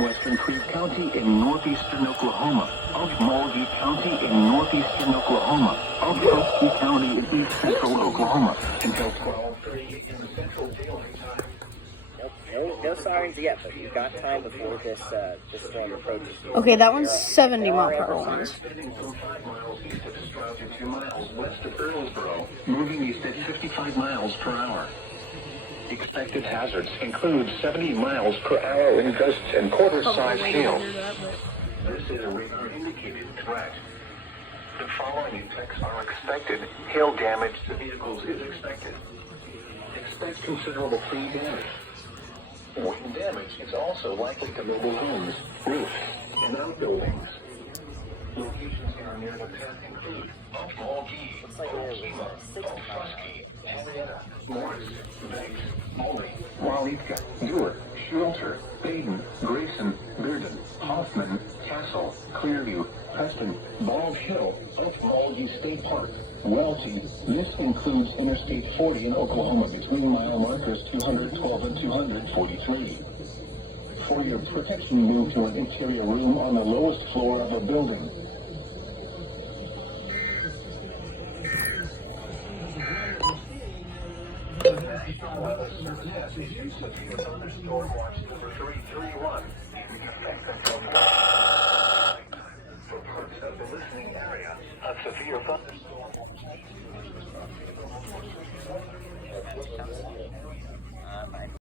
southwestern Creve County in northeastern Oklahoma, of Mulgee County in northeastern Oklahoma, of Husky County in east central Oklahoma, until 12:30 in the central daylight time. No sirens yet, but you've got time before this storm approaches you. Okay, that one's 70 mile per hour winds. Extending from 5 miles east of Stroud to 2 miles west of Earlsboro, moving east at 55 miles per hour. Expected hazards include 70 miles per hour wind gusts and quarter-size hail. This is a radar-indicated threat. The following effects are expected. Hail damage to vehicles is expected. Expect considerable tree damage. Wind damage is also likely to mobile homes, roofs, and outbuildings. Locations that are near the path include Mulgee, Okima, Husky, Henrietta, Morris, Banks, Molly, Walitka, Dewar, Schulter, Baden, Grayson, Bearden, Hoffman, Castle, Clearview, Preston, Bald Hill, Oak Mulgee State Park, Welty. This includes Interstate 40 in Oklahoma between mile markers 212 and 243. For your protection, move to an interior room on the lowest floor of a building. The National Weather Service has issued severe thunderstorm watch number 331 in effect until tonight. For parts of the listening area, a severe thunderstorm watch